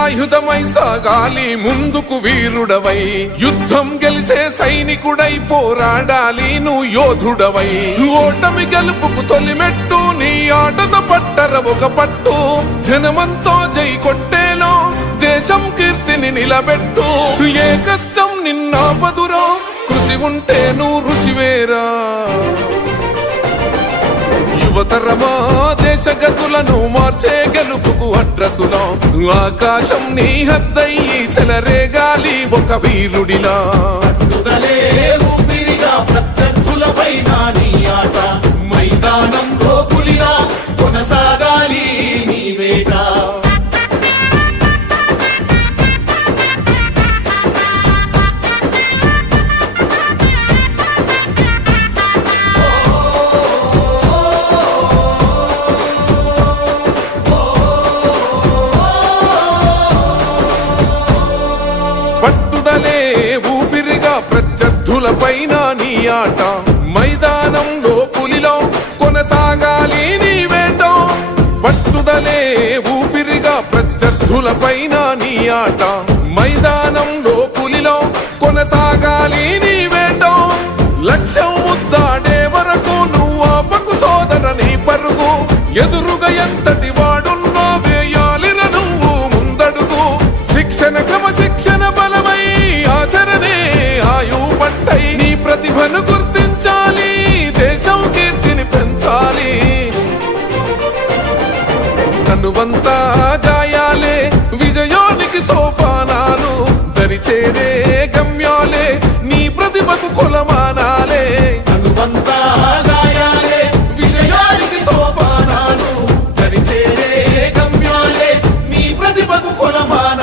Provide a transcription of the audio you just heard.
ఆయుధమై సాగాలి ముందుకు వీరుడవై, యుద్ధం గెలిసే సైనికుడై పోరాడాలి నువ్వు యోధుడవై. ఓటమి గెలుపుకు తొలిమెట్టు నీ ఆటతో పట్టర ఒక పట్టు, జనమంతో జై కొట్టేలో దేశం కీర్తిని నిలబెట్టు. ఏ కష్టం నిన్నాపదురో కృషి ఉంటే నువ్వు ఋషివేరా. యువతరమా దేశ గతులను మార్చే గెలుపుకు అడ్రసులో, ఆకాశం నీ హద్దయ్యి చెలరేగాలి ఒక వీరుడిలా. ఊపిరిగా ప్రత్యర్థులపైన నీ ఆట, మైదానంలో పులిలా కొనసాగాలి నీ వేట. పట్టుదలే ఊపిరిగా ప్రత్యర్థులపైన నీ ఆట, మైదానంలో పులిలో కొనసాగాలి నీ వేట. పట్టుదలే ఊపిరిగా ప్రత్యర్థులపైన నీ ఆట, మైదానంలో పులిలో కొనసాగాలి నీ వేట. లక్ష్యం ముద్దాడే వరకు నువ్వు ఆపకు సోదర నీ పరుగు, ఎదురుగా ఎంతటి వాడున్నో వేయాలిర నువ్వు ముందడుగు. శిక్షణ క్రమశిక్షణ బలమై ఆచరణే ఆయు పట్టై, నీ ప్రతిభను గుర్తించాలి దేశం కీర్తిని పెంచాలి. తనువంతా గాయాలే విజయానికి సోపానాలు, దరిచేరే గమ్యాలే నీ ప్రతిభకు కొలమానాలే. తనువంతా గాయాలే విజయానికి సోపానాలు, దరిచేరే గమ్యాలే నీ ప్రతిభకు కొలమానాలే.